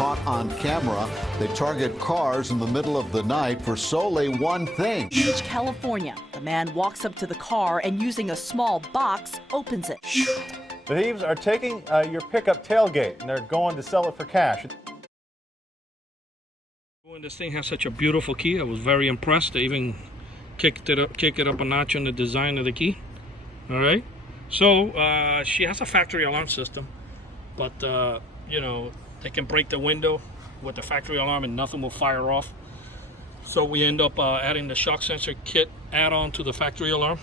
caught on camera. They target cars in the middle of the night for solely one thing. Beach, California. The man walks up to the car and using a small box, opens it. The thieves are taking your pickup tailgate and they're going to sell it for cash. This thing has such a beautiful key. I was very impressed. They even kick it up a notch on the design of the key. All right. So she has a factory alarm system, but you know, they can break the window with the factory alarm and nothing will fire off. So we end up adding the shock sensor kit add-on to the factory alarm.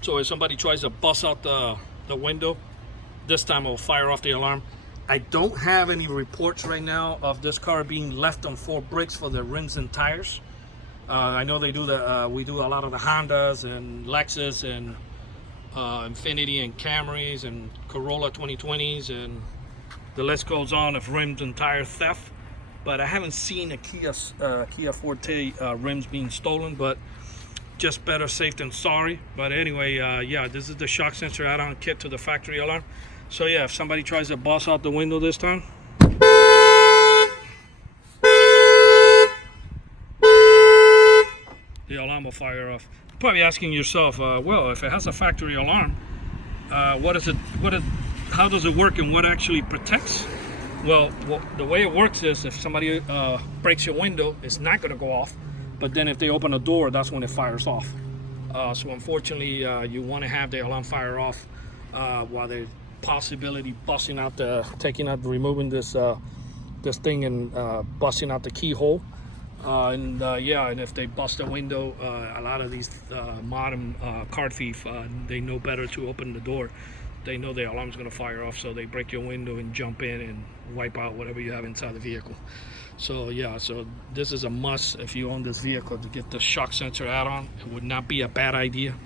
So if somebody tries to bust out the window, this time it will fire off the alarm. I don't have any reports right now of this car being left on 4 bricks for the rims and tires. I know they do we do a lot of the Hondas and Lexus and Infiniti and Camrys and Corolla 2020s, and the list goes on of rims and tire theft. But I haven't seen a Kia Forte rims being stolen, but just better safe than sorry. But anyway, yeah, this is the shock sensor add-on kit to the factory alarm. So yeah, if somebody tries to bust out the window this time, the alarm will fire off. You're probably asking yourself, well, if it has a factory alarm, how does it work and what actually protects? Well, the way it works is if somebody breaks your window, it's not going to go off. But then if they open a door, that's when it fires off. So unfortunately, you want to have the alarm fire off while there's possibility busting out removing this this thing and busting out the keyhole. Yeah, and if they bust a window, a lot of these modern car thief, they know better to open the door. They know the alarm's going to fire off, so they break your window and jump in and wipe out whatever you have inside the vehicle. So yeah, so this is a must if you own this vehicle, to get the shock sensor add-on. It would not be a bad idea.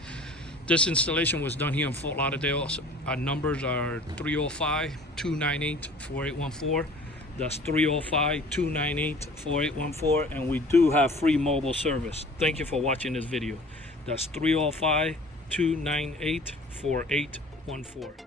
This installation was done here in Fort Lauderdale. Our numbers are 305-298-4814. That's 305-298-4814, and we do have free mobile service. Thank you for watching this video. That's 305-298-4814.